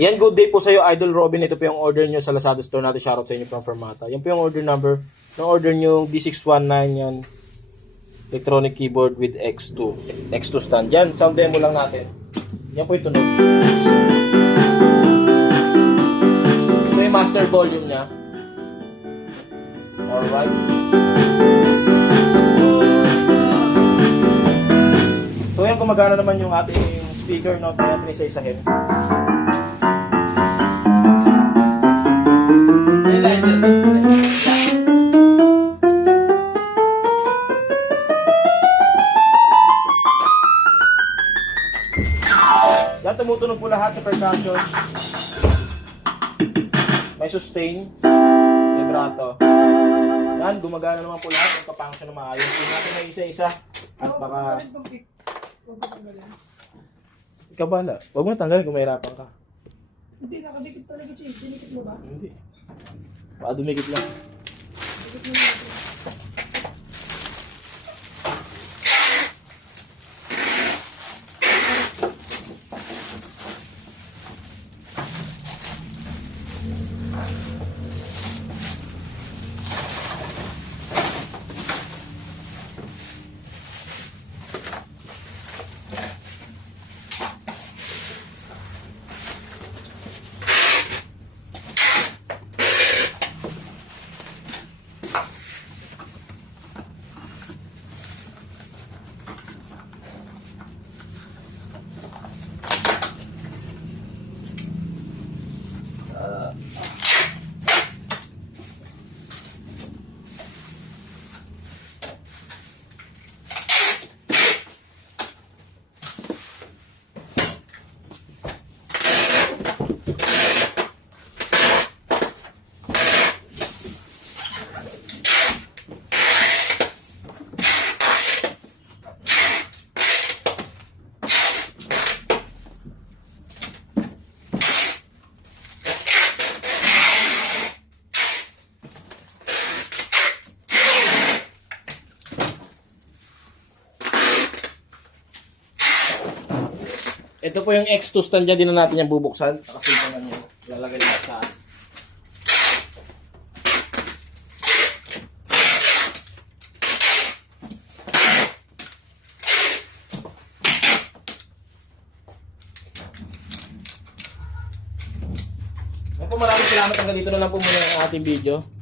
Yan, good day po sa iyo, Idol Robin. Ito po yung order nyo sa Lazada store natin. Shoutout sa inyo from Fermata. Yan po yung order number. Yung order nyo, D619 yan. Electronic keyboard with X2. X2 stand. Yan, sound demo lang natin. Yan po yung tunog. Ito yung master volume niya. Alright. So yan, gumagana naman yung ating speaker, no? Kaya natin isa-isahin. Yan, tumutunog po lahat sa percussion. May sustain, vibrato. Yan, gumagana naman po lahat. Magpapunction na maayos. Tingnan natin na isa-isa. At baka... Ikaw bala. Huwag mo tanggalin kung mahirapan ka. Hindi, nakadikit talaga siya. Dinikit mo ba? Hindi. Baka dumikit lang. Dikit mo na. Ito po yung X2 stand dyan. Di na natin yung bubuksan. Nakasilpa na nyo. Lalagay na sa taas. Yan po, maraming salamat. Hanggang dito na lang po muna ang ating video.